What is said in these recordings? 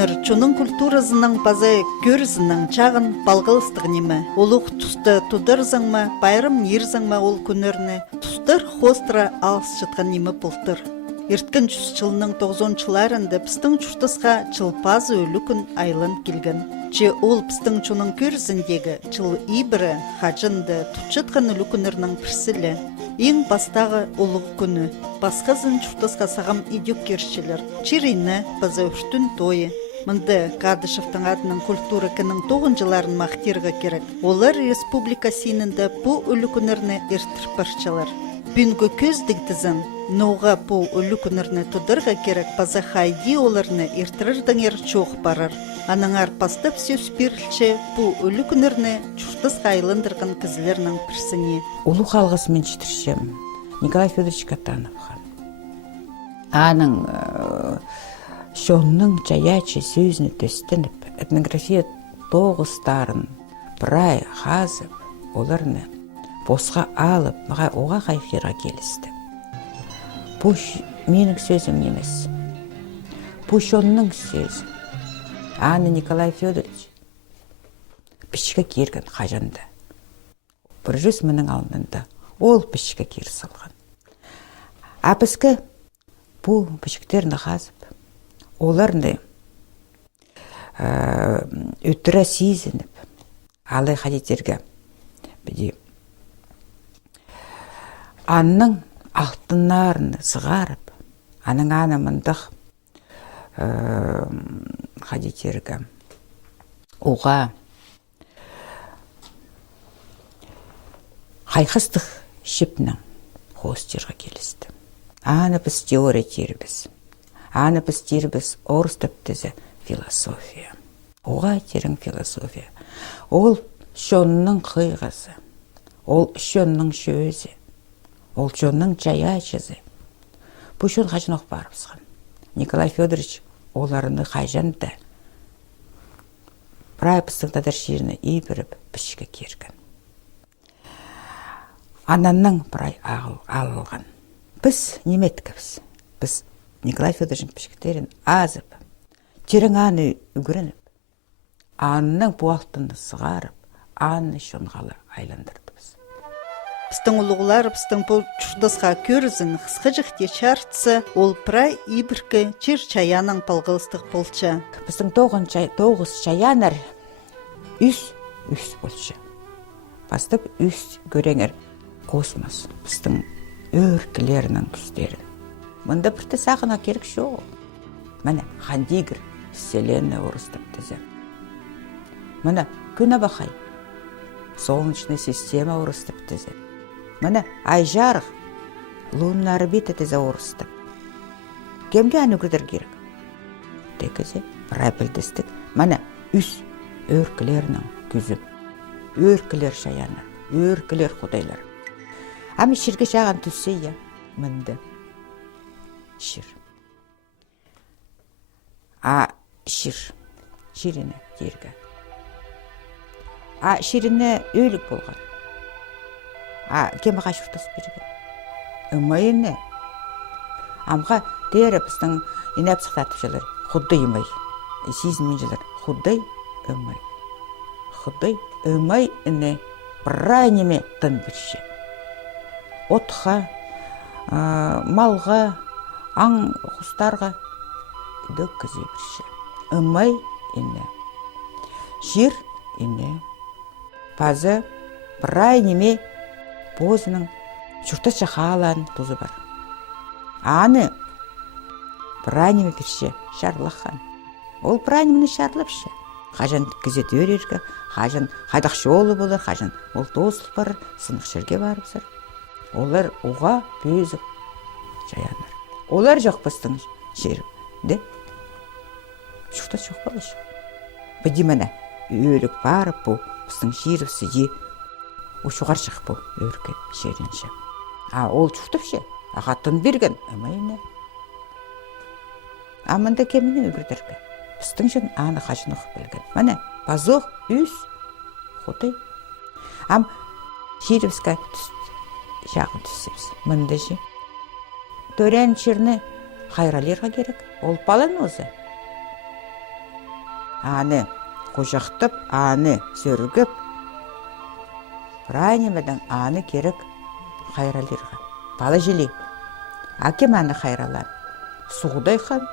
Үлікінір чуның культуразының базы көрізінің чағын балғылыстық неме. Олық тұсты тұдырзыңма, байрым нерзіңма ол күнеріне. Тұстыр хостыра алыс жытқан неме бұлтыр. Ерткін 100 жылының 90-чыларында пістің чүртісқа чылпазы үлікін айлын келген. Че ол пістің чуның көрізіндегі чыл ибірі хажынды тұтчытқан үлікінерінің пірсілі. Ең бастағы ұлық күні. Басқазын чүртісқа сағам идек кершілер. Чирейні база үртін тойы. Мынды Кадышевтың адының культура кінің 9-жыларын мақтирға керек. Олар республика синінде бұл үлікінеріне ертір парчалар. Бүнгі көз дегдізін, ноға бұл үлікінеріне тұдырға керек база хайди оларыны ертірірдің чоқ барар. Аныңар пастып сөз берілче бұл үлікінеріне чүртіс қайлындырған кізілерінің пірсіне. Улу қалғысымен жетіршем Николай Федорович Катанов хан. Аның шонның жаячы сөзіні төстеніп, этнография тоғыстарын бірай қазып, оларыны босқа алып, маған оға қайқыра келісті. Бұл менің сөзім емес. Бұл шонның сөзі. Аны Николай Федорович пішігі керген қажанды. Бір жүз менің алдында ол пішігі кер салған. Апысқы бұл пішіктеріні қазып, оларны өттіра сезініп, алай қадеттерге біде анның алтынларын сығарып, аның анымындық қадетергі оға қайқыстық шепнің хостерға келісті. Аны біз теория тербіз. Аны біз тербіз орыс төптізі философия. Оға терің философия. Ол шонның қиғызы. Ол шонның шөзі. Ол шонның жаячызы. Бұл шон қажын оқ барымызған. Николай Федорович оларыны қайжанды. Бірай пыстыңдадар шеріні ебіріп пішігі керген. Ананның бірай алылған. Біз неметкіміз. Біз Николай Федоровичің пішіктерін азып, терің аны үгірініп, анның буақтыны сығарып, аны шонғалы айландырдымыз. Пістің ұлығылар, пістің бұл чүрдісқа көрізін қысқы жықте чартысы, ол прай ибіркі чер чаяның палғылыстық болча. Пістің 9 чаянар үс болча. Бастып үс көреңер космос, пістің өркілерінің күстерін. Мұнда бірті сақына керек шоу. Мәне Хандигр вселенная орыстып тізі. Мәне күні бақай. Солнечная система орыстып тізі. Мәне айжарық лунна орбита тізі орыстып. Кемге әні күдір керек? Декізі бірай білдістік. Мәне үс өркілерінің күзі. Өркілер шаяны, өркілер құдайлар. Ами шерге шаған түссе я, мінді. Шир. Ширіне дергі. Ширіне өлік болған. Кеміға шұртас берген. Үмайыны. Амға дәрі біздің инәп сықтатып жылар. Құддай үмай. Сезінмен жылар. Құддай үмай. Құддай үмай үні бірай неме тын бірші. Отқа, малға, аң құстарға дөк кізе бірші. Үмай үні. Жир үні. Базы бірай неме бозының жұрта шақалан тұзы бар. Аны бірай неме бірші шарлыққан. Ол бірай немені шарлыпшы. Қажан кізет өрергі, қажан қайдақшы олы болыр, қажан ол тозылып барыр, сынық жерге барып сыр. Олар оға бөзіп жаяныр. Олар жоқ біздің жерде. Шұқта жоқ балашы. Біді мәні өрік барып бұл біздің жерівсі е. Ұшығар шық бұл өркі жерінше. Ол шұқтып ше. Ағаттын берген. Әмайына. Амында кеміне өгірдіргі. Біздің жын аны қажынық білген. Мәні базоқ үс құдай. Жерівсіға жағын түсіпсіз. Мұнды же. Төрен черні қайралерға керек. Ол балан өзі. аны қожақтып, аны сөргіп, прайнемедің аны керек қайралырға. Бала желей, әкем аны қайралан. Суғдай хан,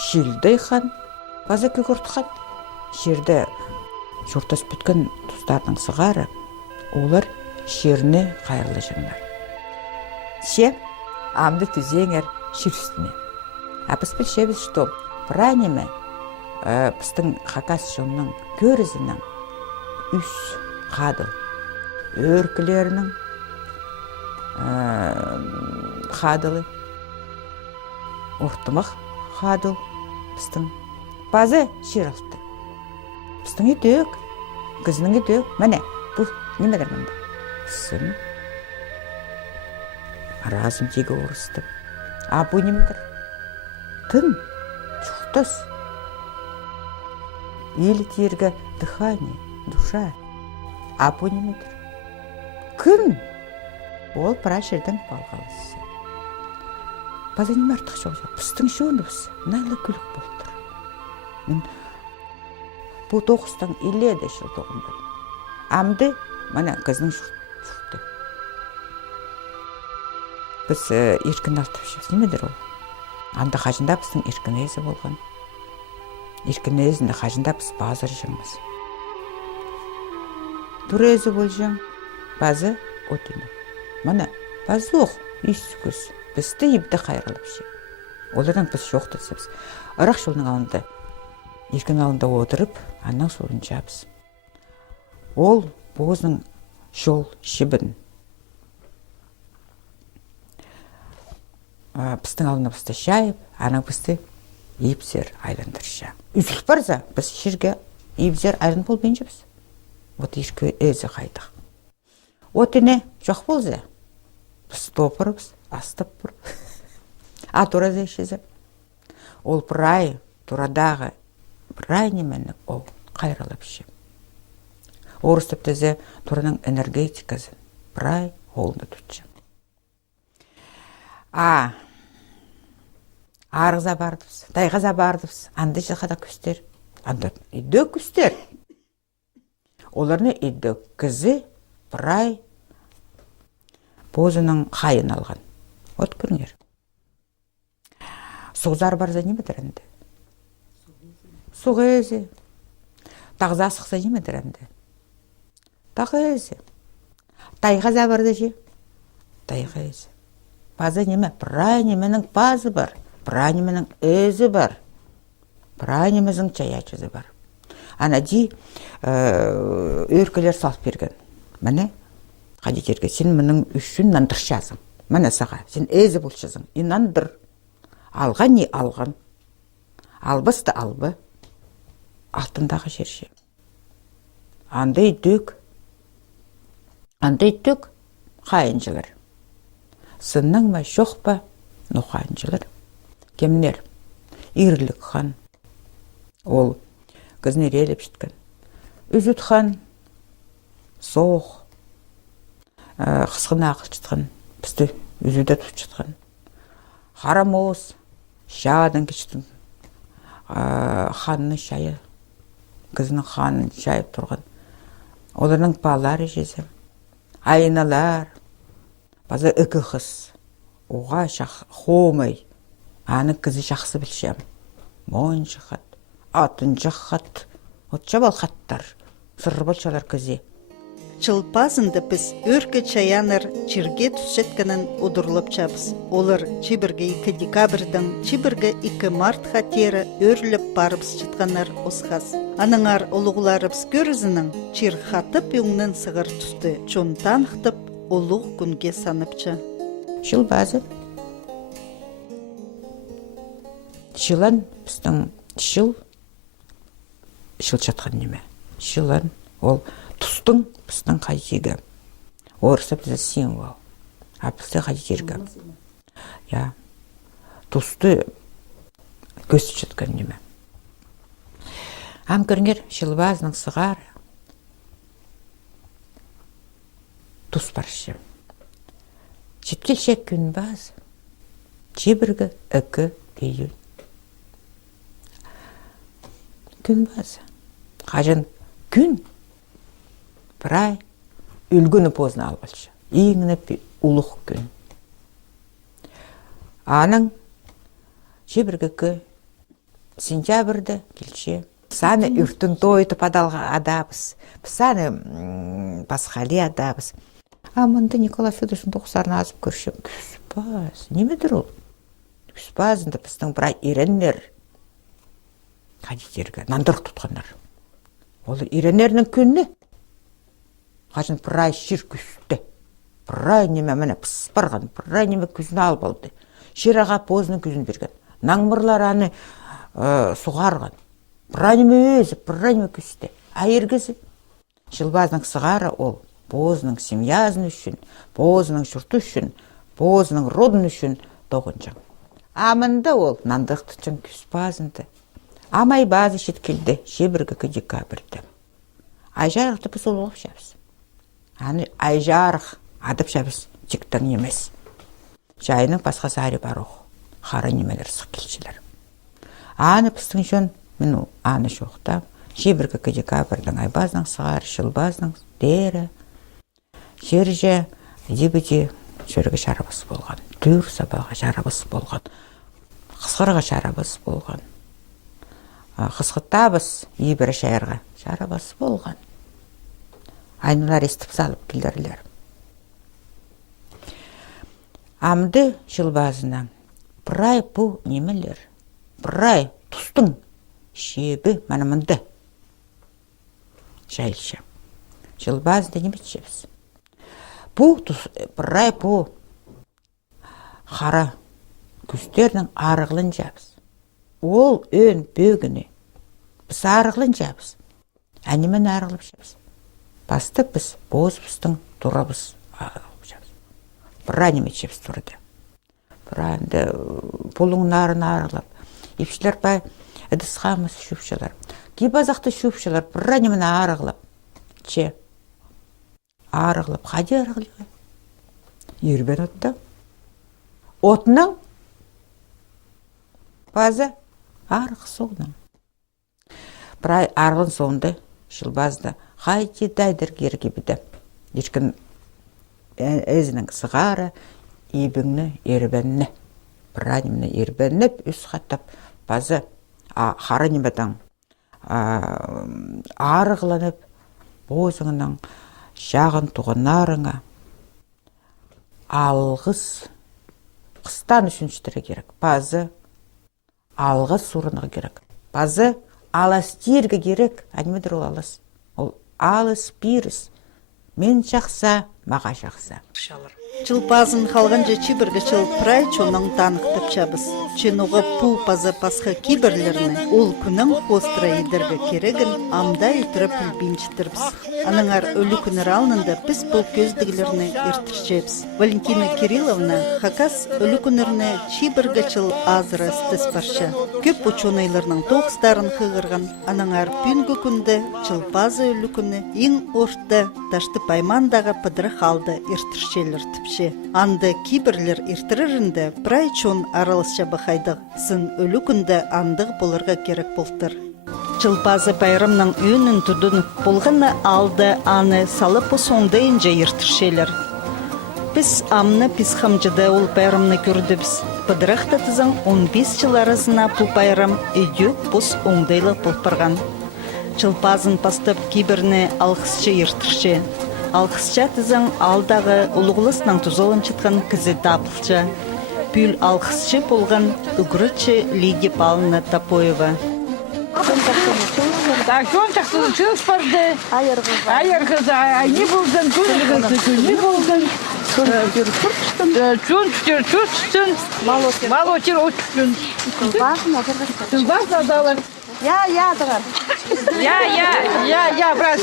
шилдай хан, база көгірт хан. Шерді жұртас бүткен тұстардың сығары, олар шеріне қайрылы жыңдар. Ше, амды түзеңер шер үстіне. Апыс білшебіз, что прайнеме біздің қақас жонның көрізінің үш қадыл, өркілерінің қадылы, ортымық қадыл біздің базы шер алты. Біздің етек, кізінің етек, мәне, бұл немедір мұнда? Сын, аразым тегі орыстым. А бұл немедір? Тын, чухтас. Елі терге дыхание, душа. А бұл немедір? Күн, ол прашердің балғалысы. База неме артық жоқ. Біздің шоңыз найлы күлік болдыр. Мен бұл 9-тан 50 жыл тоғымдыр. Амды, мана кіздің жұртты. Біз еркін алтып жыз, немедір ол? Анда қажында біздің еркін езі болған. Еркін езінде қажында біз базыр жыңыз. Тұр езі бол жың, базы өтіні. Мана, базы оқ, үйсі көз. Бізді ебді қайрылып ше. Олардан біз жоқты біз. Арақ жолының алында, еркін алында отырып, аннан sorun жабыз. Ол бозың жол шибін. Біздің алына бізді шайып, анан бізді епсер айландырша. Үзіліп барза, біз жерге епсер айлан болбейін жабыз. Вот ешкі өзі қайдық. Вот ене жоқ болза, біз топырыбыз, астып бұр. А тұра зәшізі. Ол бұрай, тұрадағы бұрай неменік ол қайрылып ше. Орыстып тізе тұраның энергетикасы бұрай қолында тұтшы. Арғыза бардыбыз, тайғаза бардыбыз, анды жылғада күстер. Анда үйді күстер. Оларны үйді кізі бұрай бозының қайын алған. От көріңер. Суғзар барза не бедір әнді? Суғызы. Тағза сықса не бедір әнді? Тағызы. Тайғаза барда же? Тайғазы. База неме? Бұрай неменің базы бар. Бұрай неменің өзі бар. Бұрай немезің чаячызы бар. Ана ди өркелер салып берген. Мәне, қадетерге, сен мұның үшін нандыршасың. Мәне саға, сен өзі болшасың. Инандыр. Алған не алған. Албысты албы. Алтындағы жерше. Андай дөк. Қайынжылар. Сынның ма, жоқ па, нұқайынжылар. Кемнер? Ирлік хан. Ол кізіне реліп жеткен. Үзіт хан, соқ, қысқына ақыл жеткен. Бізді үзіді тұт жеткен. Харамоз, шағадан кештің. Ханның шайы, кізінің ханның шайып тұрған. Оларының балары жезім. Айналар, база үкі қыз. Оға хомай. Аны кізі жақсы білшем. Мойын жақат, атын жақат, отча бал қаттар, сырболчалар кізі. Чылпазынды біз өркі чаяныр чирге түсеткінің ұдырлып чабыз. Олар чибірге 2 декабрдің, чибірге 2 март хатері өрліп барыбыз чытқанар осқаз. Аныңар олығыларыбыз көрізінің чир хатып юңнын сығыр түсті, чонтан қытып, олық күнге саныпчы. Чылбазы. Шылан біздің шыл жатқан неме. Шылан ол тұстың біздің қайтегі. Орысы бізді символ. А бізді қайтегі. Тұсты көсі жатқан неме. Ам көріңер шылбазының сығар. Тұс баршы. Жеткелшек күн баз. Чебіргі 2 июнь. күн базы. Қажын күн бірай үлгіні позына алғылшы. Еңіні ұлық күн. Аның жебіргікі сентябрьді келше. Саны үртін тойты падалға адабыз. Саны пасхали адабыз. Амында Николай Федоровичтің тоқсарын азып көршім. Күспаз. Немедір ол? Күспазында біздің бірай еренлер. Қадетерге нандырық тұтқандар. Ол еренерінің күнні. Қажын бірай шыр күсті. Бірай неме мәне пыспарған. Бірай неме күзін алып алды. Шираға позының күзін берген. Наңмырлар аны суғарған. Бірай неме өзі, бірай неме күсті. Айыргізі. Жылбазның сығары ол. Позының семьязын үшін, позының шұрты үшін, позының родын үшін тоғынчың. Амында ол нандықты чын күспазынды. Амай базы шеткелді, шебіргі декабрді. Айжарықты біз ол олып шабыз. Аны айжарық адып шабыз, жіктің емес. Жайының басқа сәрі бар оқ, қара немелер сұқ келшілер. Аны біздің жөн, мен аны жоқта, шебіргі декабрдің айбазының сығары, шылбазының дері, жерже, дебеде жүрге шарабыз болған, түр сабаға шарабыз болған, қысқырға шарабыз болған, қысқыттабыз ебірі шайырға шарабыз болған. Айнылар естіп салып келдірлер. Амды жылбазына бірай бұл немелер, бірай тұстың шебі манымынды жайлшы. Жылбазында неметшебіз. Бұл бірай бұл қара күстердің арығылын жабыз. Ол өн бөгіні біз арығылын жабыз. Әнемен арығылып жабыз. Басты біз бозбыстың тұрабыз арығылып жабыз. Бірай неметшебіз тұрды. Бірайынды бұлың нарын арығылып. Епшілер бай әдісқамыз шөпшілер. Кейбазақты шөпшілер бірай немен арығылып. Че? Арығылып, қади арығылығы? Ербен отты. Отының базы арығы соғының. Бірай арғын соғынды, жылбазды қайти дайдыр керге біді. Ешкін әзінің сығары, ебіңні, ербенні. Бірай немені ербенніп, үс қаттап, базы қары немедің арығыланып, бозыңының жағын туғанарыңа алғыз қыстан үшіншітірі керек. Базы алғыз сұрыныға керек. Базы аластирге керек. Әнемедір ол алыс. Ол алыс биріс. Мен жақса, маға жақса. Жылпазын қалғанжа чибіргі чыл прай чонның танықтып шабыз. Ченуғы пу пазы пасқа кибірлеріні ол күнің қостыра едіргі керегін амда етіріп үлбенчітірбіз. Аныңар өлі күнір алнында біз бұл көздігілеріні ертіршепіз. Валентина Кирилловна хакас өлі күніріні чибіргі чыл азыры стыс барша. Көп ученыйларының тоқстарын қығырған аныңар пүнгі күнді жылпазы өлі күні ең орты ташты паймандағы пыдыры қалды ертіршелер тіпше. Анды кибірлер ертірірінді прай чон аралысша бақайдық. Сын өлі күнді андық болырға керек болтыр. Жылпазы байрымның үйінің түдін болғаны алды аны салып соңдайынша ертіршелер. Біз амны писхамжыда ол байрымны көрдібіз. Пыдырақта тізің 15 жыл арасына бұл байрам үйдек бұс оңдайлы болпырған. Жылпазын пастып кибірні алғысчы ертірше. Алғысча тізің алдағы ұлығылысының тұзолын чытқан кізі дапылча. Бүл алғысчы болған үгірітші Лидия Павловна Топоева. Так, он так чын спарды. Айырғыз, не болдың, не болдың. Чын түштін, малотер өттін. Тыңбақ надалар. Я, дағар. Я, брат.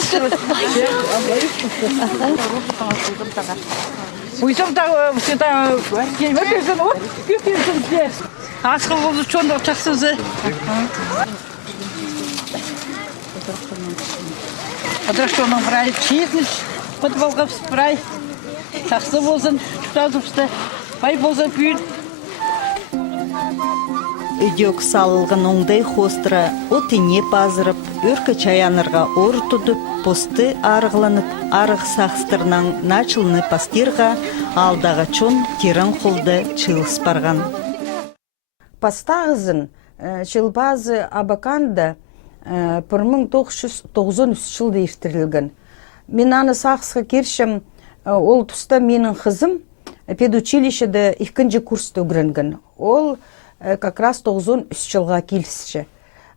Уйсам да, келме берген, көппенсін де. Асқыл болды чондық жақсызы. Подраштоның бірай чиетіш, подвалғап бірай. Жақсы болсын, тұтазыпсты, бай болсын күйін. өдек салылған оңдай хостра отине пазырып, өркі чаянырға ор тұдып, посты арғыланып, арық сақстырнан начылны пастирға алдағы чон тиран қолды чылыс барған. Пастағызын Чылбазы Абаканда 1993 жылда ефтірілген. Мен аны сақсыға кершім, ол тұста менің қызым педучилищеде 2-ші курста үгірінген. Ол как раз 93 жылға келісші.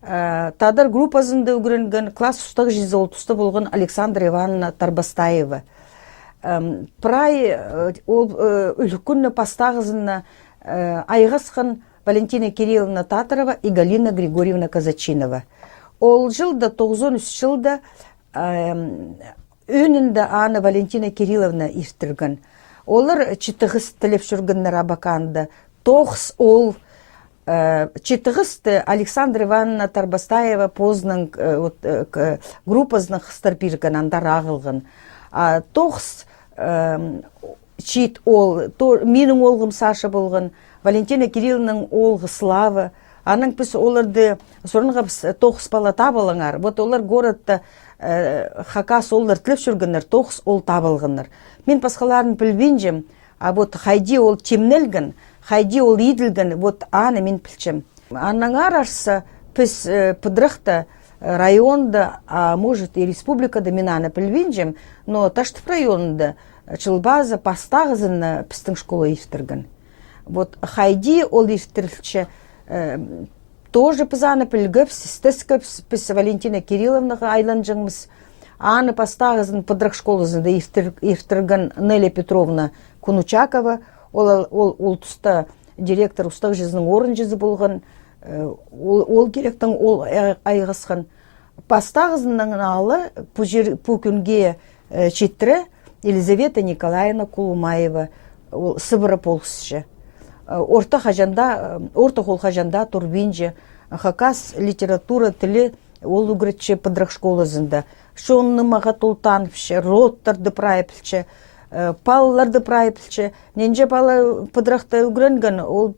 Тадар группасында үгірінген класс ұстағы жезі ол тұста болған Александра Ивановна Тарбастаева. Прай ол үлкінні пастағызына айғасқан Валентина Кирилловна Татарова и Галина Григорьевна Казачинова. Ол жылда 93 жылда өнінде аны Валентина Кирилловна ефтірген. Олар читығыз тілеп жүргеннер Абаканды. Тоғыз ол читығызды Александра Ивановна Тарбастаева позның группасының қыстар берген андар ағылған. Тоғыз чит ол, менің олғым Саша болған, Валентина Кирилловнаның олғы Слава. Аның піс оларды сорынға тоғыз бала табылыңар. Вот олар городта хакас олар тіліп жүргенер, тоғыз ол табылғыныр. Мен пасқаларын білбенжім, вот хайди ол темнелген, хайди ол иділген, вот аны мен пілчім. Аның арасы піс пыдрықта районда, а может и республикада мен аны білбенжім, но Таштып районында Чылбазы пастағызын пістің школа ефтірген. Вот хайди ол ефтірілчі тоже пызаны пілгіп, стескіп, піс Валентина Кирилловнаға айланжыңыз. Аны пастағызын пыдрық школасында ефтірген Неля Петровна Кунучакова, ол тұста директор ұстақ жезінің орын жезі болған, ол керектің ол айғысқан. Пастағызының алы бұл күнге четтірі Елизавета Николаевна Кулумаева, Сыбыры полысшы. Орта қол қажанда турбинже, хакас литература тілі ол үгіретші пыдрық школасында. Шонны маға толтанывшы, роттарды прайпілші, палыларды прайпілші. Ненже палы пыдрықта үгіренген, ол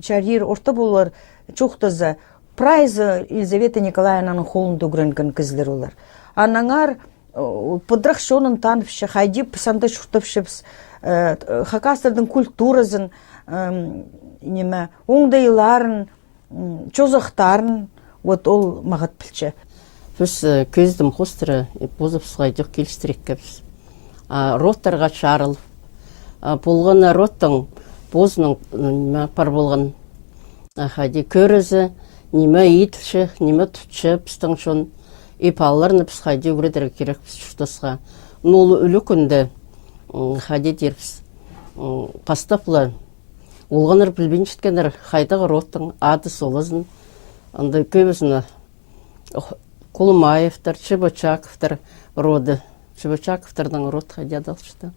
чарир орта болар чуқтызы. Прайзы Елизавета Николаевнаның қолында үгіренген кізлер олар. Анаңар пыдрық шонын танывшы, хайди пысанда шуқтывшыбыз, хакастардың культуразын, оңдайларын, чозықтарын, вот ол мағат білші. Біз көздім қостыры бозып сұғайдық келістірек кәпіз. Роттарға чарыл. Болғаны роттың бозының пар болған көрізі, неме етілші, неме тұтшы, пістің шон епалыларыны біз қайды өредері керек біз шүштасға. Нолы үлі күнді қайды дербіз. Пастапылы олғаныр білбен жеткенер қайдағы роттың ады солызын. Анда көбісіні Кулумаевтар, Чебачаковтар роды. Чебачаковтардың род қайда адалшыды.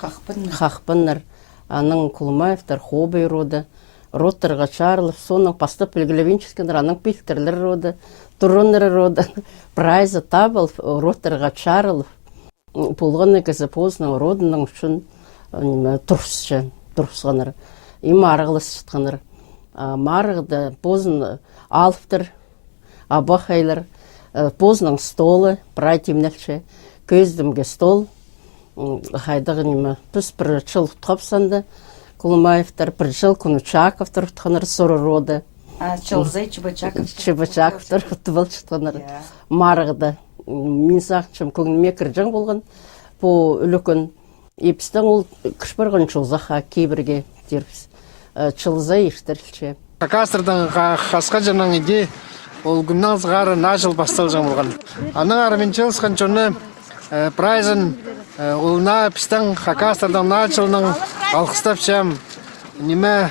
Хақпыннар. Аның Кулумаевтар Хобай роды. Родтарға чарылып, соның пастап білгілевен жеткенер аның пилтерлер роды. Тұроныр роды. Прайзы табыл родтарға чарылып. Болғаны кәзі позының родының үшін тұрсғаныр. И марғылыс жеткенер. Марғыды позын алыптыр, абақайлар, позның столы, прай темнелші, көздімге стол, қайдағы неме, піс бір жыл тұтқапсанды, Кулумаевтар, бір жыл Кунучаковтар ұтқаныр соры роды. Чылзай Чебачаковтар. Чебачаковтар ұтыбыл жеткенер. Марғыды. Мен сақчым көңілме кіржің болған, по үлікін. Епістен ол күш барған чылзаға кейбірге дербіз. Чылзай ештерілші. Хакастрдан қасқа жаның еде, ол күннің зғары нажыл бастал жан болған. Аның арымен чылысқан жоны прайзын олына пістің Хакастрдан нажылының алқыстап жам. Неме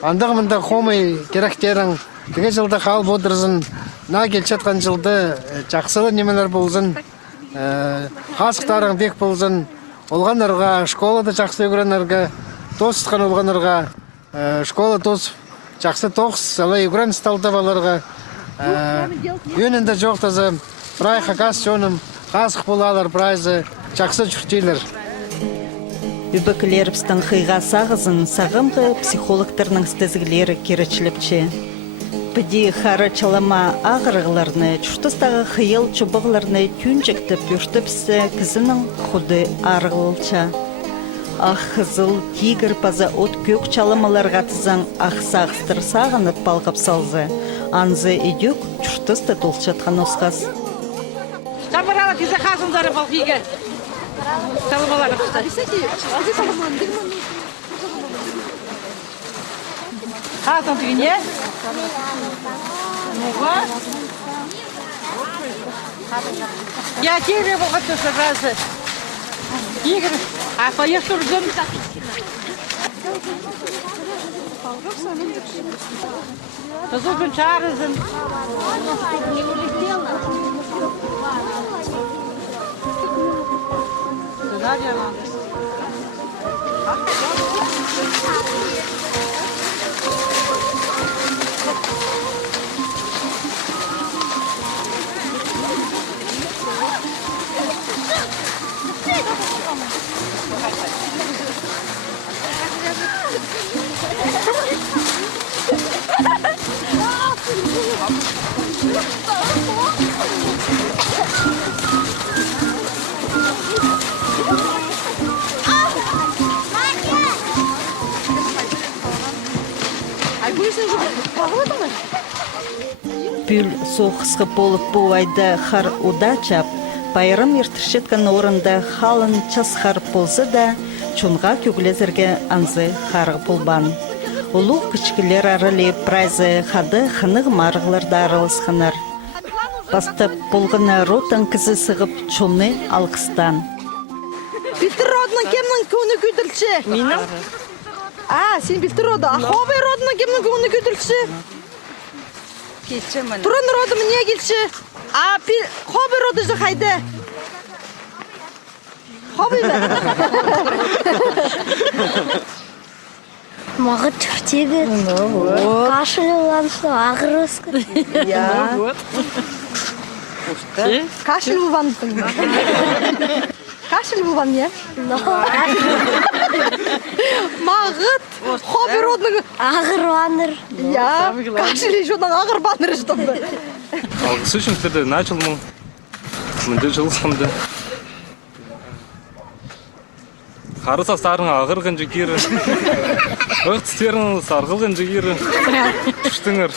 андығымында қомай керектерің деге жылда қал бодырызын, на келчетқан жылды жақсылы немелер болзын, қасықтарың бек болзын, олғанырға, школада жақсы өгіренерге, дос тұтқан олғанырға, школа дос жақсы тоқс, сәлі өгірен сталды баларға, өнінде жоқтазы, прай хакас жоным, қасық болалар прайзы, жақсы жүртейлер. Үбіклеріпстің қиға сағызын сағымғы психологтарының стезгілері керечіліпче. Біді қары чалама ағырғыларыны, чүштістағы қиыл чубығыларыны түнжіктіп үртіпсі кізінің құды арғылча. Ақ қызыл тигір паза от көк чаламаларға тізің ақсағыстыр сағынып балғып салзы. Анзы идюк чүштісті толчатқан осқас. Çamurala bize hazımları bal fige. Çalmalar işte. Hazım fige. Я тебе богато сразу. Игорь, а поешь урдом? Зубын чарызын. Бүл соғысқы болып бұвайды қар удачап, байырым ертіршеткен орында халын час қар болсы да, чунға көгілезірге анзы қарғы болбан. Улу кішкілер арылы прайзы қады қынық марғыларда арылысқанар. Бастып болғына ротан кізі сығып чуны алқыстан. Билтер родның кемнің көні көтілші? Минам? Сен билтер роды. Хобай родның кемнің көні көтілші? Тұрын роды мне келші? Хобай роды жы қайды? Хобай да? Мағы түртегі, қашылы оланшы, ағырысқы. Кашыл бұлбандың. Кашыл бұлбан, е? Мағыт, хобай родның... Ағыр ваныр. Кашыл ешодан ағыр баныр іштімді. Алғысы үшін түрді начал мұң. Мүнді жылысқымды. Қары састарын ағырғын жүгері. Өқ түстерін сарғылғын жүгері. Күштіңір.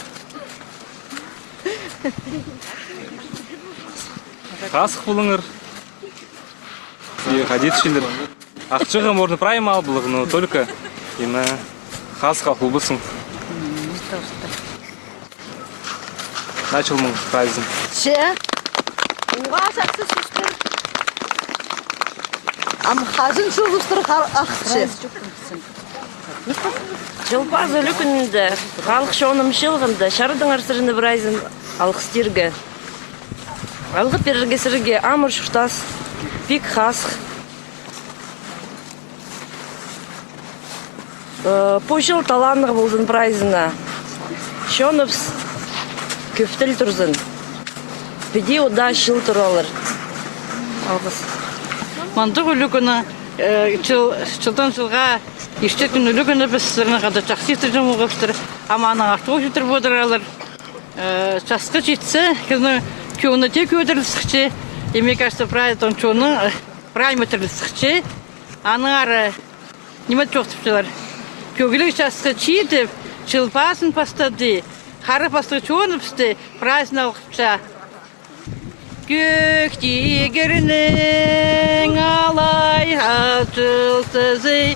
Қасық бұлыңыр. Ходить шендер. Ақчыға морны прайым ал бұлығы, но только қасық ақыл бұсың. Начал мұң прайзым. Ше? Уға сәксі сүстір. Қажын шұғыстыр ақытшы. Жылпазы үлікінді, қалық шоным шылғынды, шарыдың арсырыны бірайзын алқыстырғы. Алғы періргесірге амыр шұртас, пик қасық. Пошыл таланығы болдың бірайзына. Шонымс көптіл тұрзын. Педи ода шыл тұралыр. Алғыс. Мандық үлігіні жылдан жылға ештетін үлігіні біз сіздеріне қада жақсетір жұмығыптыр. Аманың артығы жетір бодыралар. Жасқы жетсі, кезіні күйіні тек өдірілсіқче, емек ашты прайдың чоны прайметірлісіқче, аның ары немет жоқтыптылар. Көгілік жасқы чийтіп, жылпасын пастады, қары пастығы чоны пісті, прайзын алғыпша. Gök tigirinin alay açılsızı,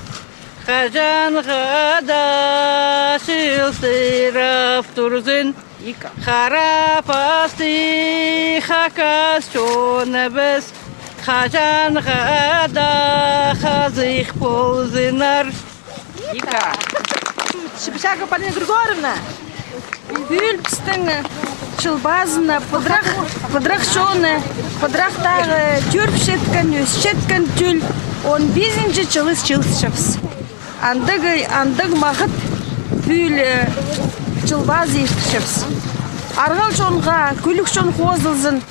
Xacanğa da şılsıraf turzun, Xarapastı xakas çonabız, Xacanğa da xazıq bolzınar. Шипшака Полина Григорьевна, бүл пістің шылбазына, подрақ шоны, подырақтағы түрп шеткен, өз шеткен түл, 15-ші чылыс шапс. Андығы мағыт бүл шылбаз ешті шапс. Арғал шонға күлік шон қозылзын,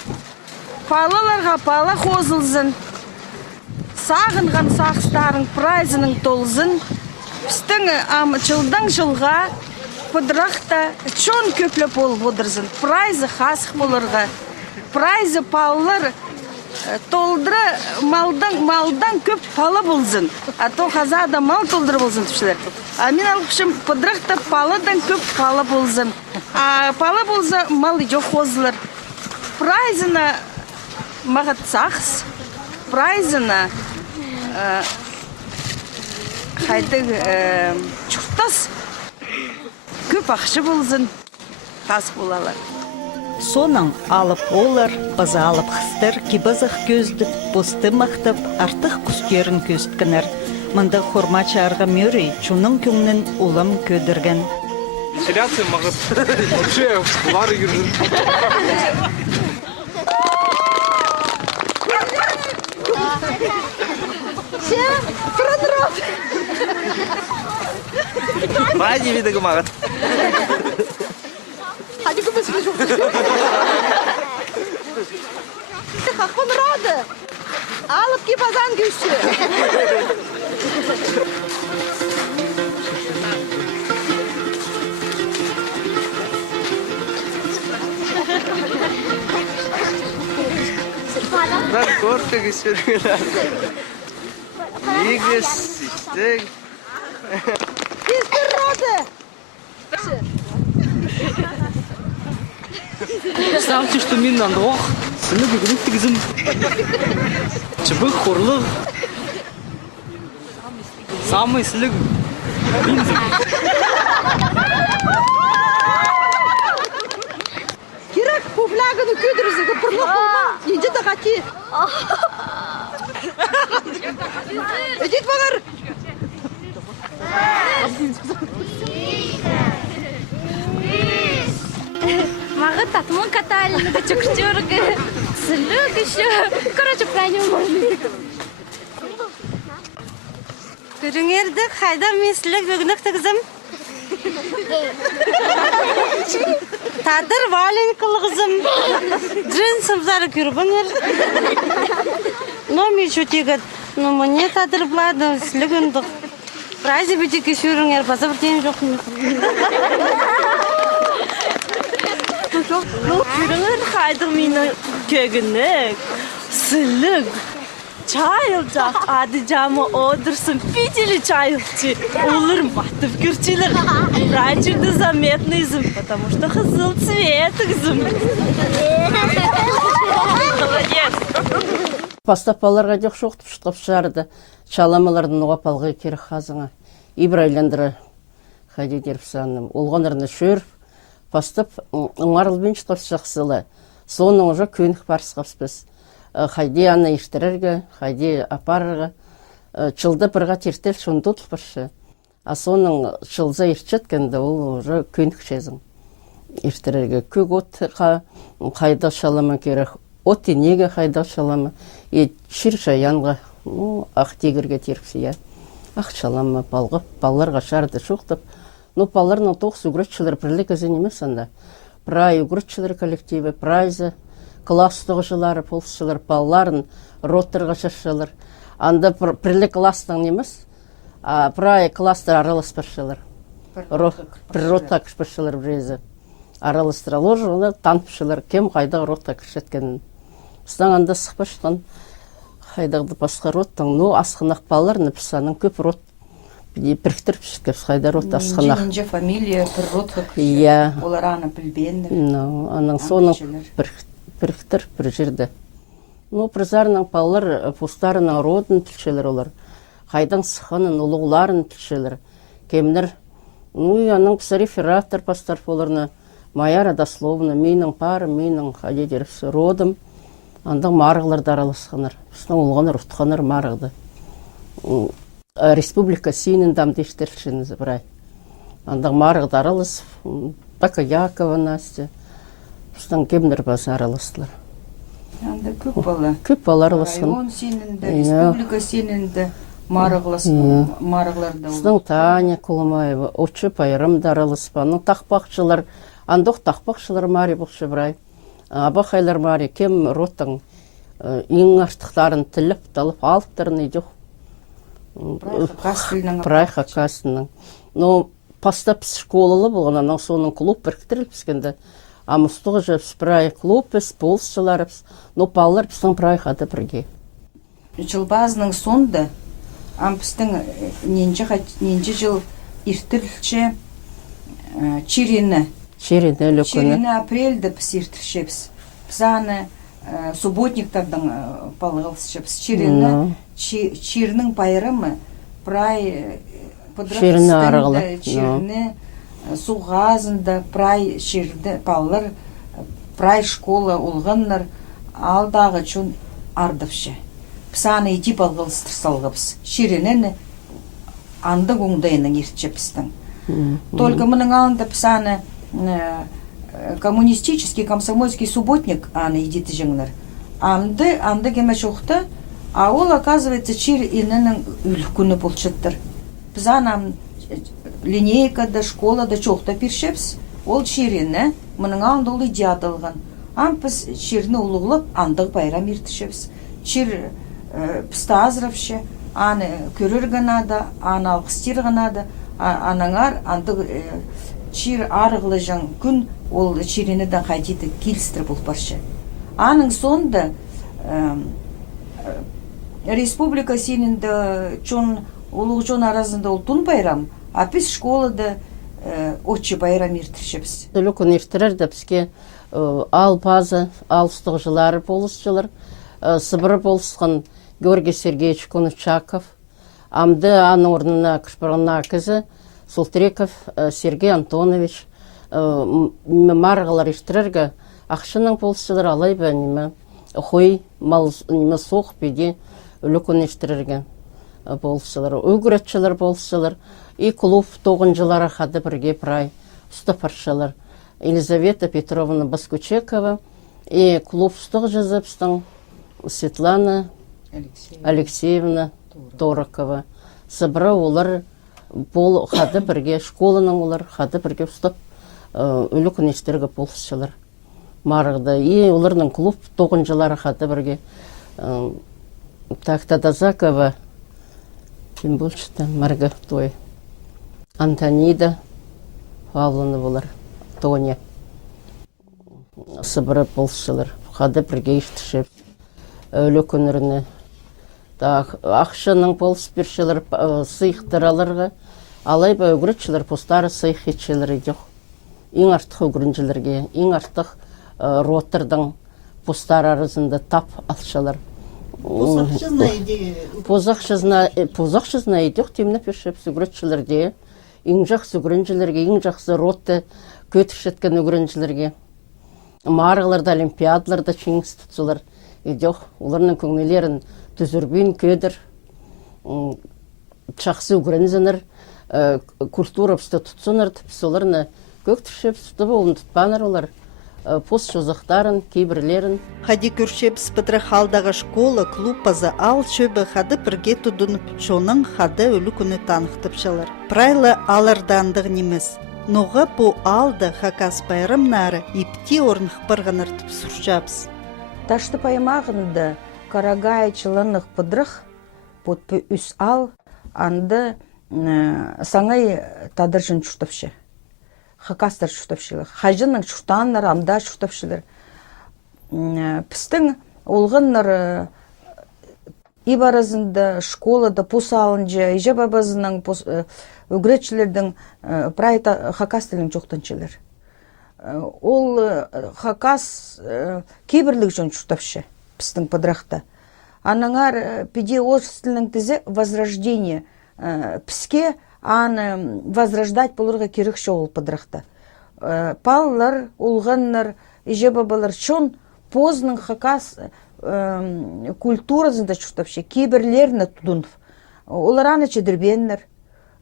палаларға пала қозылзын, сағынған сақстарың прайзының толзын. Біздің жылдан жылға бұдырақта чон көплеп болып отырзын. Прайзы қасық болырға. Прайзы палылар толдыры малдан көп палы болзын. А то қазада мал толдыры болзын түпшілер. А мен алғышым бұдырақта палыдан көп палы болзын. А палы болза мал жоқ қозылыр. Прайзына мағат сақс. Прайзына қайдың чұрттас көп ақшы болзын, қас болалар. Соның алып олар, база алып қыстыр, кибазық көздік, босты мақтып, артық күскерін көсткінер. Мында хорма чарғы мөрей, чуның көңнін олам көдірген. Вентиляция мағыз. Вообще, бұлары жүрдім. Бай видігі мағыз. Hadi kıpısı çok. Hakkın radı. Alıp ki pazan güçlü. Ben korkak istiyorum. Yigis, işte. Bizdir radı. Ставьте, что мин на дрог, сынок и грудь тигзым. Чебых хурлых. Самый слыг. Минзым. Кирак пуфляганы көдірізі көпірлік болма. Енді де қати. Өдет бағар. Мага татмон катали, чукчурка, слюк еще. Короче, правильно можно. Көріңерді қайда месілік бүгінік тігізім. Тадыр валенкілігізім. Джинсым зары көрбіңер. Но мен шутегіт. Но мне тадыр бұлады, слігіндік. Прайзы бөте кешіріңер, база бірден жоқ. Көріңер қайдың мені көгінік, сілік, чайылжақ, ады жамы одырсын, петелі чайылчы, олыр матып көрчілік. Прайчырды заметныйзым, потому что қызыл цветігзім. Пастапаларға жоқ шоқтып шықтып шығарды. Шаламалардың оғапалғы керек қазыңа. Ибрайландыры қайды дерпсаным. Олғанырны шөр, пастап ұңарылбен шықтып шақсылы. Соның ұжа көнік барыс қапспыз. Қайды аны ештірерге, қайды апарырға. Чылды бірға тертел шонды ұтылпыршы. А соның чылза ертчеткенді ол ұжа көнік шезің. Ештірерге көк отқа қайда шалама керек. От енеге қайда шалама. Шырша янға, ақ тегірге терпсия. Ақ шалама балғып, балларға шарды шоқтып. Балларның тоқс үгіртшілер бірлік өзін емес анда. Прай үгіртшілер коллективі, прайзы, класс тоғышылары, полсшылар, балларын, роттырға шыршылар. Анда бірлік кластың емес, прай кластар араласпыршылар. Ротта кішпіршілер бірезі. Араластыралар, оны танпышылар, кем қайда ротта кішеткенін. Біздің анда сықпаштан қайдағды басқа роттың, асқынақ балаларыны пісаның көп рот біріктіріп шыткеп, қайда рот асқынақ. Жинже фамилия, бір рот Иә. Олар аны білбенді. Аның соның біріктіріп бір жерді. Призарының балалар пустарының родын тілшелер олар. Қайдан сықының ұлығыларын тілшелер. Кемдер, аның пісі рефератор пастар оларына Майара дословно, менің парым, менің қадедерісі родым. Андың марғыларды араласқаныр. Біздің олғаныр, ұтқаныр марғыды. Республика сенің дамды ештіршіңізі бірай. Андың марғыды аралас, Бака Якова Настя. Біздің кемдер базы араластылар. Анда көп бала. Көп бала араласқан. Район сенінді, республика сенінді марғыларды. Біздің Таня Кулымаева, Очы Пайрымды араласпаның тақпақшылар, андық тақпақшылар мари бұқшы бірай. Абақайлар мари, кем роттың ең артықтарын тіліп талып алыптырын идех. Прайха кастының. Но постап школалы болған, анау соның клуб біріктіріліп біскенде. Амыстығы жепс прай клуб біз, болсшылар біз. Но балалар біздің прайхады бірге. Жылбазының сонды, біздің ненче жыл иртірілші чирені. Чирені апрельді біз иртірші біз. Біз аны субботниктардың балығылшы біз. Чирінің байырымы прай подрақты чиріні суғазында прай шерді балалар прай школа олғаннар алдағы чун ардывшы. Псаны иди балғылыстыр салғыбыз. Ширенені андың оңдайының ертші біздің. Только мұның алында псаны коммунистический, комсомольский субботник аны идеті жыңнар. Анды кеме шоқты, а ол, оказывается, чир инінің үлкіні болшыттыр. Біз анам линейкада, школада чоқта пиршепс, ол чирені мұның алында ол идеатылған. Біз чиріні ұлығылып, андығы байрам ертішепс. Чир піста азыравшы, аны көрір ғанады, аны алқыстер ғанады, анаңар андығы чир арғылы жаң күн ол чиренеден қайтеді келістір бұл баршы. Аның сонда республика сенінде чон олығы жон аразында ол тұн байрам, а біз школада отчы байрам ертіршепіз. Үлікін ертірер де бізге ал базы, ал ұстығы жылары болысшылар, Сыбыры болысқан Георгий Сергеевич Конучаков, амды аны орнына кішпірғына кізі Султреков Сергей Антонович, марғалар ештірерге ақшының болысшылар алай бә неме, қой, неме соқ беде үлікін ештірерге болысшылар, өгіретшілер болысшылар, и клуб 9-жылары қады бірге прай ұстапаршылар. Елизавета Петровна Баскучекова, и клуб ұстық жазыпстың Светлана Алексеевна Торокова. Сыбыра олар бол қады бірге, школаның олар қады бірге ұстап үлікін ештерге болысшылар. Марғыда. И олардың клуб 9-жылары қады бірге. Тақтадазакова, кем болшыда, Марга той. Антонида Павловна болар, Тоня. Сыбыра болысшылар. Қады бірге ештішіп. Үлікін үріні. Ақшының болыс бершілер сыйықтыраларға, алай ба өгіретшілер постары сыйық етшілер едек. Ең артық өгірінжілерге, ең артық роттырдың постары арызында тап алшылар. Позақшызына едек теміне першеп өгіретшілерде, ең жақсы өгірінжілерге, ең жақсы ротты көтішеткен өгірінжілерге. Марғыларда, олимпиадаларда чеңіз тұтсылар едек. Оларының көңілерін түзірбейін көдір, жақсы өгірінзінір, культурапсты тұтсыныр, соларыны көк түшеп, сұты болын тұтпаныр олар, пост жозықтарын, кейбірлерін. Хади көршепс пытры халдағы школа, клуб паза ал шөбі хады бірге тұдынып, чоның хады өлі күні танықтыпшалар. Прайлы алырдандық неміз. Ноға бұ алды хакас байрымнары епте орнық бірғаныр түп сұршапс. Ташты паймағынды Карагай чылынық пыдрық, подпы үс ал, анды саңай тадыржын чүштапшы. Хакастар чүштапшылы. Хажының чүштанлар, амда чүштапшылыр. Пістің олғынлар ибаразында школада пус алынжы, ежа бабазының өгіретшілердің прайта хакастылың жоқтанчылыр. Ол хакас кейбірлік жон чүштапшы. Пістің подырақта. Анаңар педе орыс тілінің тізі возрождение. Піске аны возрождать болырға керекші ол подырақта. Палылар, олғанлар, еже бабалар чон позның хакас культурасында чүштапшы. Кейбірлеріні тұдынып. Олар аны чедірбенлер.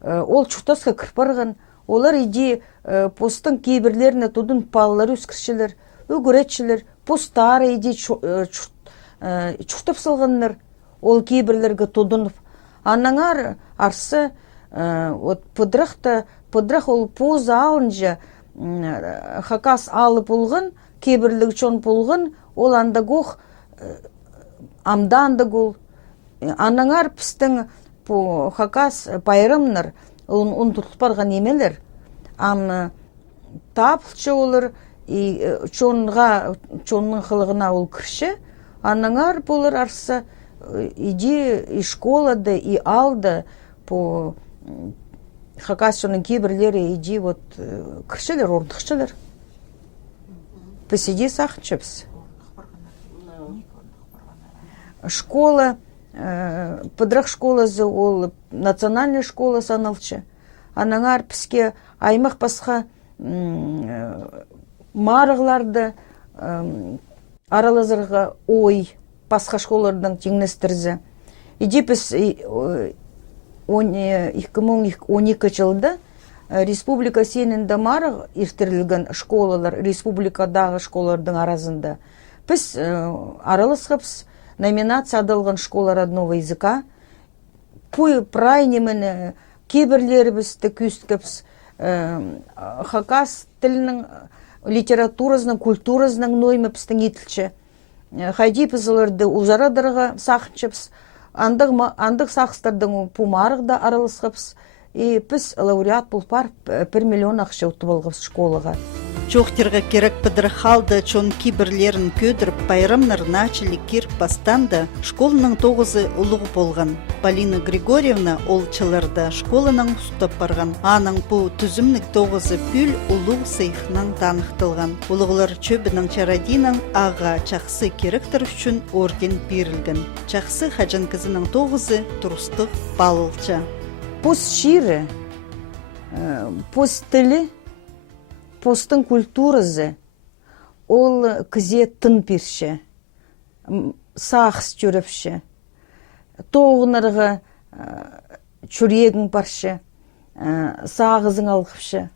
Ол чүштасқа кірпарған. Олар иде постың кейбірлеріні тұдын палылар өскіршілер, өгіретшілер, постары иде чүштап салғанлар, ол кейбірлерге тұдынып. Анаңар арсы пыдрақ ол поза алынжа хакас алып олғын, кейбірлік чон болғын, ол андағоқ амдан да гул. Анаңар пістің по хакас пайрымнар, ұнтылып барған емелер. Ам тапылчы олар, чонның қылығына ол кірші. Анаңар болар арса, иди и школада, и алда по хакас чонның кейбірлері иди вот кіршілер, ордықшылар. Посиди сақчыпс. Школа, пыдырық школасы ол национальный школа саналчы. Анаңар піске аймақ басқа марығларды аралазырға ой басқа школалардың теңнестірзі. Иди біз 2012 жылда республика сенінде марық ертірілген школалар, республикадағы школалардың арасында. Біз араласқапс номинация адалған школа родного языка. Пуй прайнемені кейбірлері бізді күсткіпс хакас тілінің литературасының, культурасының ноймы біздің етілші. Хайди пізілерді ұзарадырға сақыншыпс, андық сақыстардың пумарықда араласқапс. И біз лауреат бұлпар 1 миллион ақша ұтты болғапс школаға. Чохтерға керек пыдырхалды чон кибірлерін көдіріп пайрамнар начали кир бастанда школының 9 ұлығы болған. Полина Григорьевна олчыларда школының ұстап барған. Аның бұл түзімнік 9 пүл ұлығы сайқынан танықтылған. Ұлығылар чөбінің чарадинің аға чақсы керектір үшін орден берілген. Чақсы хажан кізінің 9 тұрыстық балылча. Пос ширы, пос тілі, постың культурасы ол кізе тын перші, сақс жүріпші, тоғынырға чүрегін паршы, сағызың алғыпшы.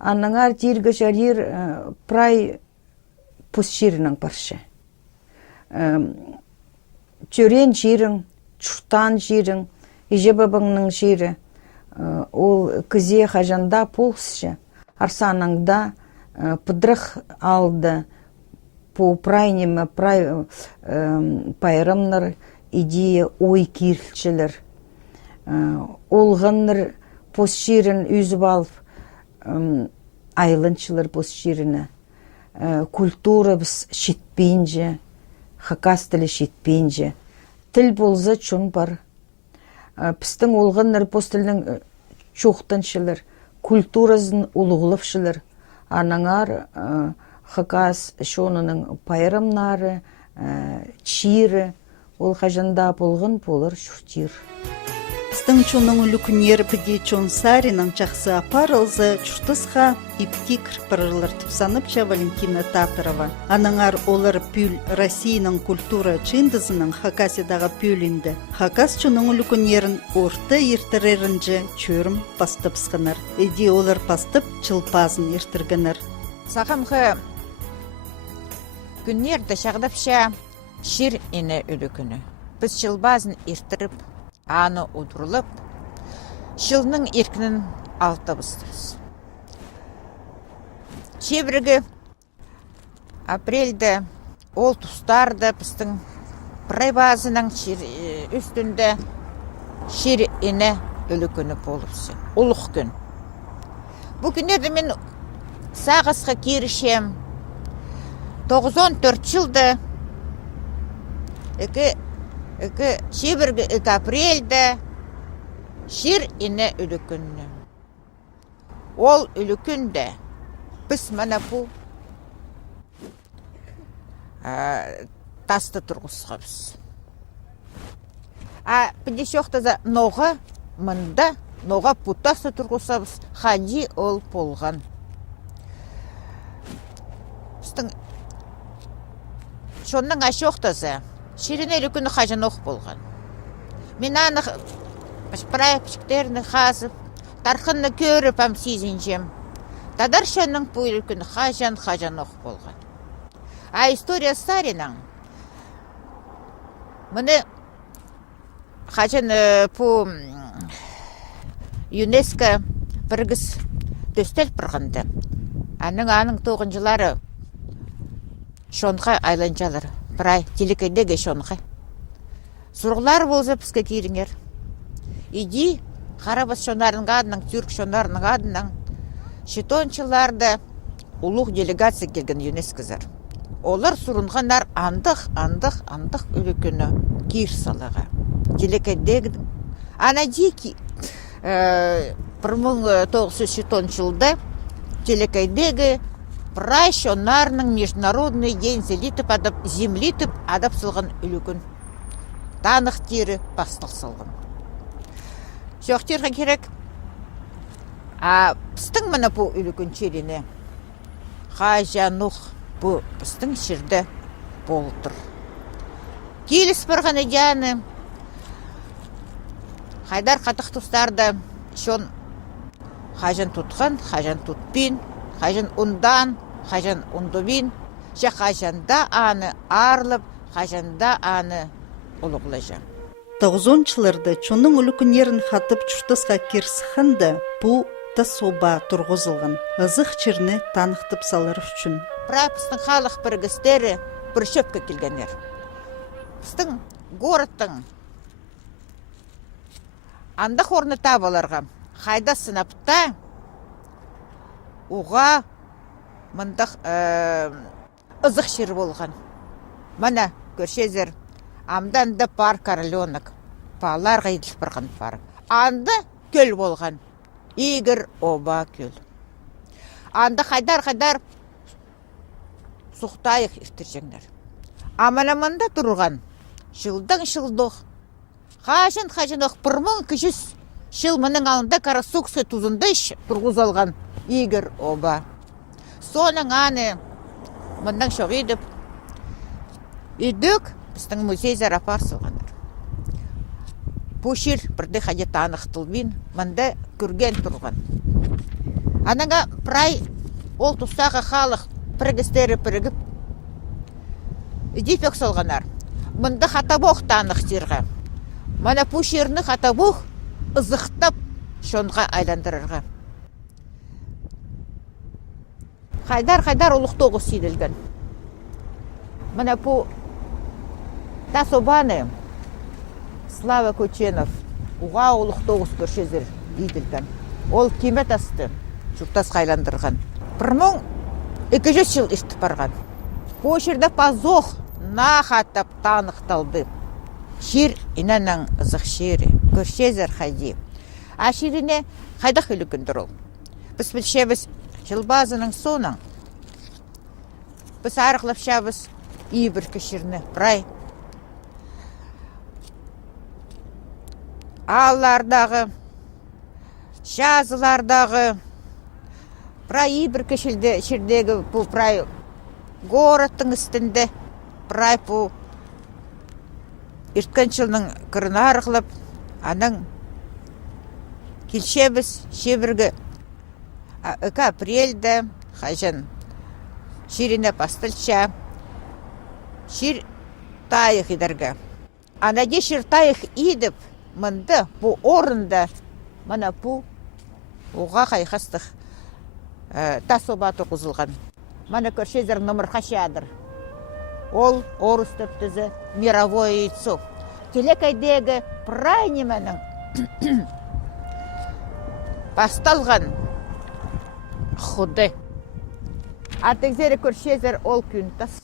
Аныңар диргі жарир прай пос ширінің паршы. Чүрен жирің, чүртан жирің, Иже бабаңның жері, ол кізе қажанда полсшы, арсаныңда пыдырық алды, по прайнемі пайрымнар идея ой кирілчілер. Олғыныр пос жерін үзіп алып, айлыншылар пос жеріні. Культура біз шетпейінже, хакас тілі шетпейінже. Тіл болзы чон бар. Пістің олғыныр постілінің чоқтаншылар, культурасын ұлығылыпшылар. Анаңар хакас шонының пайрымнары, чирі, ол қажында болғын болыр шүртір. Пістің чонның үлікінер біде чон саринің чақсы апарылзы чүртысқа ипти кірпірілер тұпсаныпча Валентина Татарова. Анаңар олар пүл Российның культура чындызының хакасидағы пүлінді. Хакас чонның үлікінерін орты ертірерінже чөрім пастыпсқыныр. Эди олар пастып чылпазын ертіргінір. Сақамғы күннерді шағдапша шир ені үлікіні. Біз чылбазын ертіріп, аны ұдырылып, шылның еркінің алты бұстырыз. Шебіргі апрельді ол тұстарды біздің прайбазының үстінде шер ені үлі күні болыпсы. Ұлық күн. Бұл күнерді мен сағысқа керішем 9-14 жылды шебіргі апрельді шер ені үлі күнні. Ол үлі күнді біз мәні бұл тасты тұрғысқабыз. Пінде шоқтаза ноға мұнда, ноға пұттасты тұрғысқабыз, хади ол болған. Біздің шонның ашоқтаза шеріне үлі күні қажан оқ болған. Мен аны прайпшіктеріні қазып, тарқынны көріп әм сезінжем. Тадар шонның бұл үлі күні қажан оқ болған. История старинан. Мұны қажан по ЮНЕСКО біргіз төстел бірғынды. Аның тоғынжылары шонға айланжалар. Прай телекедегі шонға. Сұрғылар болса піске кейріңер. Иди, қарабас шонарының адынан, түрк шонарының адынан, шетончыларды ұлық делегация келген ЮНЕСКО-зар. Олар сұрынғанар андық үлікіні кейр салаға. Телекайдегдің. Ана дейкі 1900 жылда телекайдегі прай шонарының международный день землитіп адап салған үлікін. Танық тері бастық салған. Жоқтерға керек. Пістің мұны бұл үлікін черені. Қажануқ бұл пістің шерді болдыр. Келіс барған едяны. Қайдар қатық тұстарды шон қажан тұтқан, қажан тұтпин, қажан ұндан, қажан ұндубин, жа қажанда аны арылып, қажанда аны ұлығылажа. 90-чыларды чоның үлікінерін қатып чүштісқа керсіхінді бұ соба тұрғызылған. Ызық черні танықтып салыр үшін. Прапыстың халық біргістері бір шөпке келгенер. Пістің городтың андық орны табаларға қайда сынапта уға мұндық ызық шер болған. Мана көршезер амданды бар короленок, паларға еділіп барған бар. Анды көл болған. Игір оба көл. Анды қайдар сұқтайық ертіржеңдер. Аманамында тұрған жылдың қажын оқ 1200 жыл мұның алында Карасуксы тұзында тұрғыз алған игір оба. Соның аны мұндан шоқ едіп, едік біздің музей зарапар сылғандар. Пушир бірді қадет анықтылбин, мұнда көрген тұрған. Анаңа прай ол тұстағы халық піргістері піргіп, едепек салғанар. Мұнда қатабоқ танықтырға. Мана пуширні қатабоқ ызықтап шонға айландырырға. Қайдар ұлықтоғы сейділген. Мана пу тасобаны Слава Көченов уға ұлықтоғыз көршезір дейділген. Ол кемет асты, жұрттас қайландырған. 1200 жыл істіп барған. Бұл жерді пазоқ нақаттап танықталды. Шер инанан ызық шері, көршезір қайди. А шеріне қайдақ үлікіндір ол. Біз білшебіз жылбазының соның. Біз арықлап шабыз ибір кішірні прай. Аллардағы, жазылардағы, прай ибір кішірдегі бұл прай городтың үстінде, прай бұл ирткен жылының кіріні арықлып, аның келшебіз шебіргі апрельді, қажын шеріне пастылша, шер тайық едіргі. Анаде шер тайық едіп, мұнды, бұл орында, мұна бұл оға қайқастық тасоба тұрғызылған. Мұна көршезір номер қашадыр. Ол орыс төптізі мировой яйцо. Телекайдегі прайнемінің басталған құды. Артекзері көршезір ол күнтас.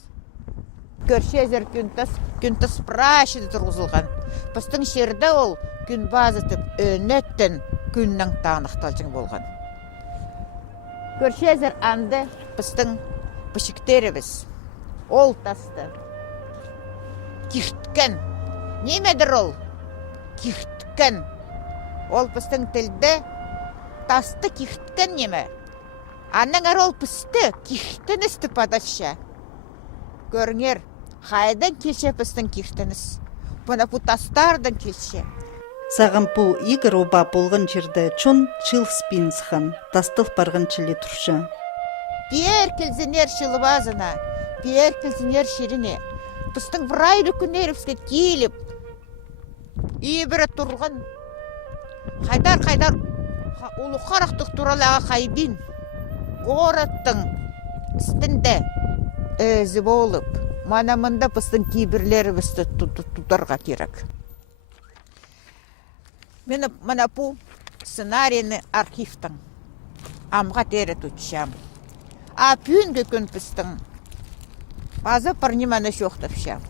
Көршезір күнтас прашыды тұрғызылған. Пыстың шерді ол күн базытып өнеттін күннің тағынықталжың болған. Көршезір анды пыстың пышықтеріміз. Ол тасты. Кихткен. Немедір ол? Кихткен. Ол пыстың тілді тасты кихткен неме? Анныңар ол пысты кихтін істі падашы. Көріңер, қайдан келше пыстың кихтініс? Бұна бұ тастардан келше. Саған бұ игір оба болған жерді чон чыл спинсхан, тастыл барған чілі тұршы. Бер келзінер шылыбазына, бер келзінер шеріне. Пыстың бірай үлікінерівске келіп, ебірі тұрған. Қайдар, олы қарақтық туралаға қайбин. Городтың үстінде өзі болып, мана мұнда пыстың кейбірлері бізді тұтарға керек. Мен мана пу сценарийны архивтың амға тері тұтшам. А пүйінгі күн пістің базы парниманы шоқтапшам.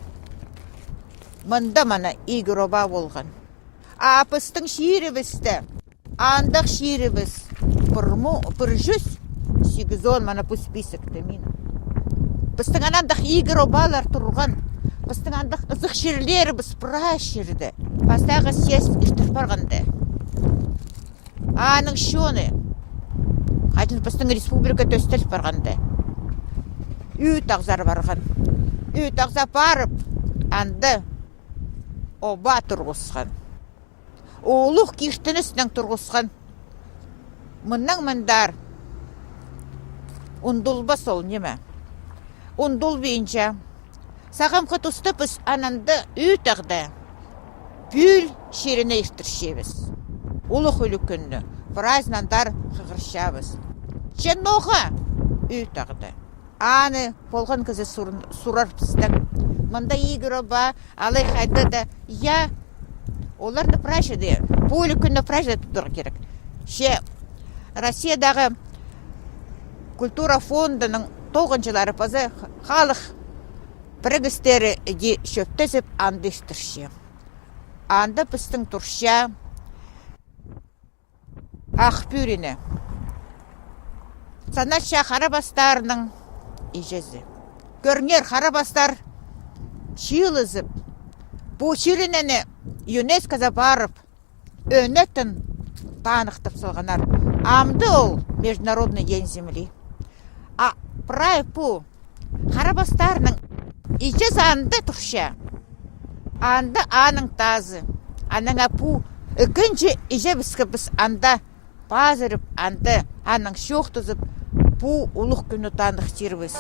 Мында мана игроба болған. А пістің шиірібісті, андық шиірібіс, бір жүз сигізон мана пу списокты мені. Пістің анандық игробалар тұрған. Пістің андық ызық шерлері біз пыра шерді. Пастағы сес іштір барғанды. Аның шоны. Қайтын пістің республика төстел барғанды. Үй тағзар барған. Үй тағзар барып, анды оба тұрғысқан. Олық кештінісінің тұрғысқан. Мұнның мұндар ұндылба сол неме? Ұндыл бейінче. Сағам құтысты біз ананды үй тағды. Бүл шеріне ештершебіз. Олық өлі күнні. Празднандар қығыршабыз. Ченноға үй тағды. Аны болған кізі сұрар пістің. Мұнда егірі ба, алай қайды да. Я, оларны прашыды. Бұл өлі күнні прашыды тұдыр керек. Россиядағы культура фондының 9-жылары пазы халық бірігістері де шөптесіп анды іштірші. Анды пістің тұрша ақпүріні. Санатша қарабастарының ежезі. Көрнер қарабастар шилызып, бұл шилінені ЮНЕСКО-за барып, өнетін танықтып салғанар. Амды ол Международный день земли. А прай пу қарабастарының ежез анды тұрша. Анды аның тазы. Аның апу үкінші еже біскі біз анда базырып, анды аның шоқтызып, бұ ұлық күні танық тербіз.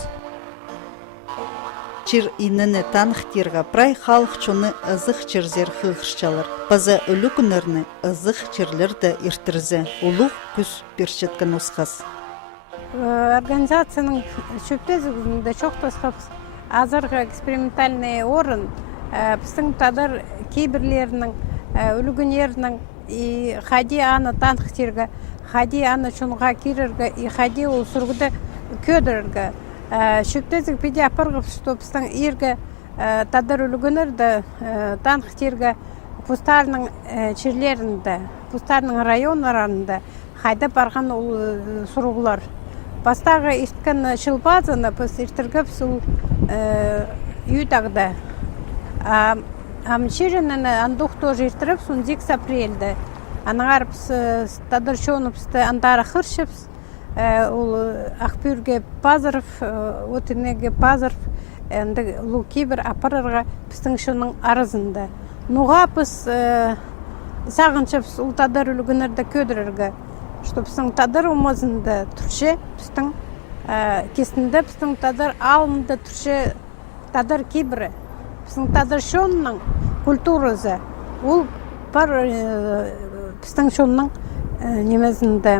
Чир инene танықтырға прай халық чоны ызық черзер хығыршчалар. Паза өлі күнерні ызық черлерді иртірзе. Улуқ күз перчеткан осқас. Организацияның шөптезігінде чоқ тосқапыз. Азырғы экспериментальный орын біздің тадар кейбірлерінің үлігінерінің хади аны танықтырға, хади аны чонға керерге, хади ол сұрғыды көдірге. Шөптезік педе апарғып, что біздің ерге тадар үлігінерді танықтырға пустарның черлерінде, пустарның районларында хайда барған ол сұрғылар. Бастағы ішткін шылбазыны біз іштіргіп сол үйдағды. Амчиринені андуқ тоже іштіріп, сон 10 апрельді. Анағар біз тадар шонып андары қыршып, ол ақпүрге пазырып, өтінеге пазырып, луки бір апарарға біздің шоның арызында. Нуға біз сағыншып, ол тадар үлгінерді көдірірге. Что біздің тадар умазында тұршы, біздің кесінде біздің тадар алымды тұршы тадар кейбірі. Біздің тадар шонның культурасы, ол бар біздің шонның немезінде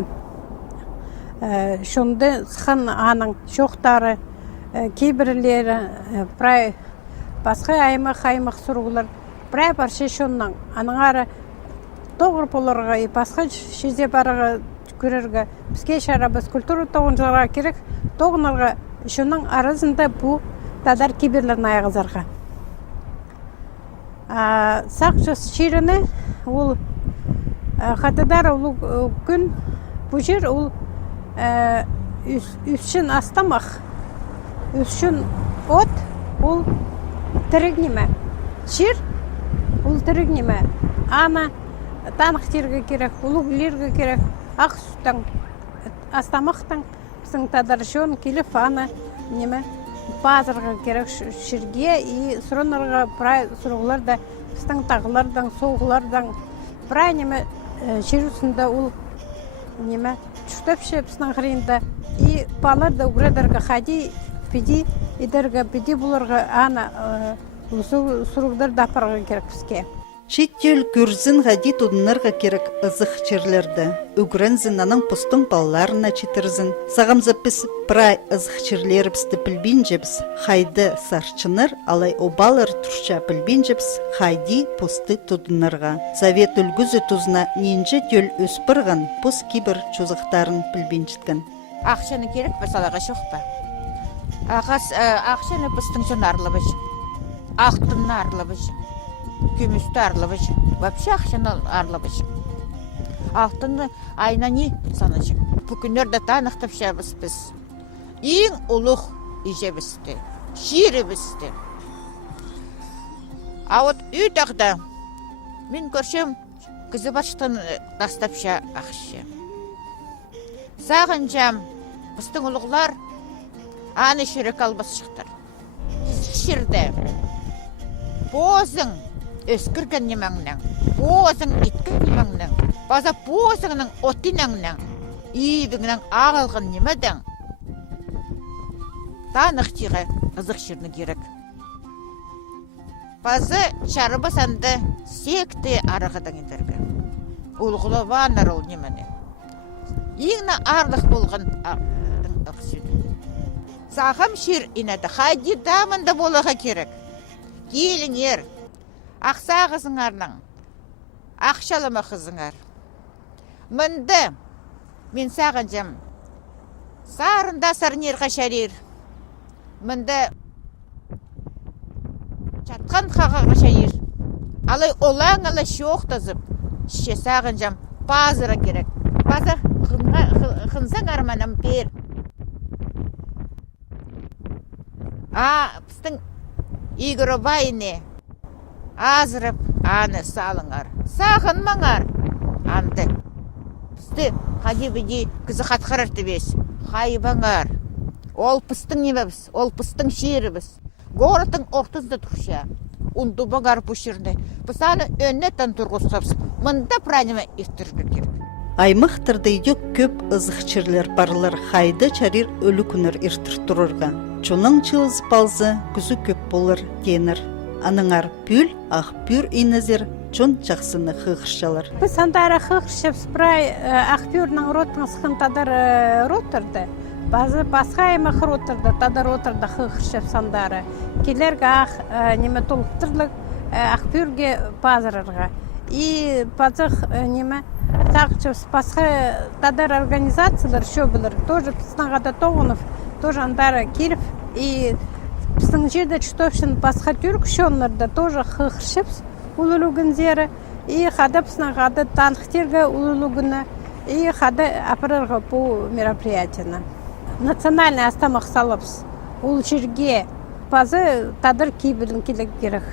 шонды сықын аның шоқтары, кейбірлері, басқа аймақ сұрғылар, бірай баршы шонның аныңары тоғыр боларға, басқа шезе барыға көрерге, бізге шарабыз культура тоғынжарға керек, тоғынарға шоның арасында бұл тадар кейбірлерін аяғызарға. Сақшыз шеріні, ол қатадар ол күн, бұл жер ол үсшін астамақ, үсшін от, ол тірігнеме. Шер, ол тірігнеме. Ана танықтырға керек, ұлығылерге керек, ақ сүттің, астамақтың, біздің тадаршон келіп, ана неме, базарға керек шерге, и сұронарға бірай сұруғылар да, біздің тағылардан, соғылардан, бірай неме шер үстінде ол неме, чүштепші біздің қырында, и балар да ұғырадарға қади, педи, едерге, педи бұларға ана сұруғдар да апарға керек бізге. Читтел күрзін ғади тудынырға керек ызық черлерді. Үгірінзін аның пұстың балларына читірзін. Сағамзы біз прай ызық черлері бізді білбейін жебіз. Хайды сарчыныр, алай обалыр тұрша білбейін жебіз. Хайди пұсты тудынырға. Совет үлгізі тұзына ненже төл өспірған пұс кейбір чозықтарын білбейін жіткен. Ақшаны керек біз алаға шоқпа. Ақшаны пұстың жын арылыбыш. Ақтын арылыбыш. Күмісті арылыбыш. Вообще ақшаны арылыбыш. Алтынны айна не санашық. Бүкіндерді танықтып шабыз біз. Ең ұлық ежебізді. Шеребізді. А вот үйдіғді мен көршім күзі баштың дастапша ақшы. Сағын жам біздің ұлықлар аны шерек албас шықтыр. Шерді. Бозың өскірген немаңның, бозың иткін немаңның, база бозыңның отинаңның, ебіңнің ағылғын немедің. Танық тиғі ызық шерні керек. Базы чары басанды секті арығыдан едергі. Ұлғылы ванар ол немені. Еңі арлық болған ұқсүйді. Сағым шер инады, қайди дамында болуға керек. Келіңер, ақса қызыңарның, ақшалама қызыңар. Мінді, мен саған жам, сарында сарнерға шарер. Мінді, жатқан қағаға шайыр. Алай олаң алай шоқтазып, ше саған жам, базыра керек. Базы қынсаң арманым бер. Біздің Игоры байыне азырып аны салыңар. Сағынмаңар анды. Бізді қадебеде күзі қатқарырды бес. Қайбаңар. Ол пыстың немебіз, ол пыстың шерібіз. Горытың ортызды тұрша. Унду бағар бұшырды. Біз аны өннеттен тұрғызсапыз. Мұнда пранеме естіргі керек. Аймақтырды идек көп ызық черлер барлар хайды чарир өлі күнір ертір тұрырға. Чоның чылыз балзы күзі көп болыр денір. Аныңар пүл, ақ пүр инезер, чон жақсыны қығыршалар. Біз андары қығыршып спрай ақ пүрнің ротың сықын тадар ротырды. Базы басқа аймақ ротырды, тадар ротырды қығыршып сандары. Келерге ақ неме толықтырлық ақ пүрге базырырға. И базық неме также басқа тадар организациялар шо бұлыр. Тоже піснағада тоғынып, тоже андары келіп, и біздің жерде чутовшын басқа түрк шонларда тоже қықыршып ұлылугіндері, и қада піснағады танықтерге ұлылугіні, и қада апырырға бұл мероприятияны. Национальный астамақ салапс, ол жерге базы тадар кейбілін келек керек.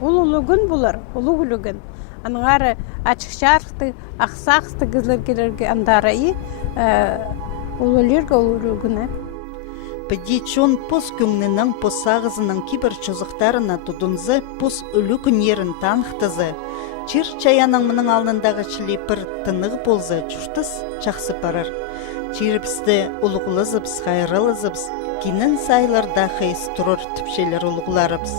Ұлылугін бұлыр, ұлылугін. Аныңары açık şarkı, ақсақты кызлар келерге андары и ұлылерге ұлылугіні. Пәді чон пос күңнінің пос ағызының кибір чозықтарына тұдынзы пос үлі күнерін танықтызы. Чир чаяның мұның алнындағы чілепір тынығы болзы чүштіс чақсы парыр. Чиріпсті ұлығылызыбыз, қайрылызыбыз, кинін сайларда қайыз тұрыр түпшелер ұлығыларыбыз.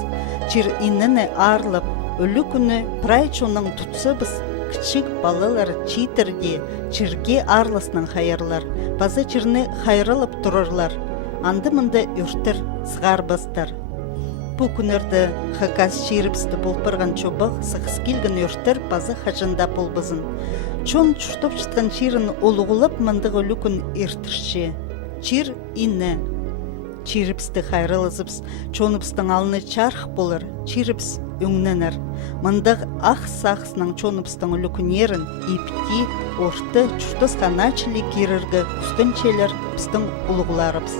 Чир иніні арлып, өлі күні прайчоның тұтсыбыз, кішік балылар читерде, чирге арлысының қайырлар. Базы чирні қайрылып тұрырлар. Анды-мұнды үртір, сығар бастар. Бұ күнерді қақас чиріпсті болпырған чобық сықыс келген үртір базы қажында болбызын. Чон чүштіп жытқан чирін олығылып мұндық өлі күн ертірші. Чир ині. Чиріпсті қайрылызыбыз, чоныпстың алыны чарх болыр, чиріпс өңненер. Мұндық ақ-сақсының чоныпстың өлі күнерін, епті, орты, чүштіс қаначылы керіргі күстін челер пістің ұлығыларыбыз.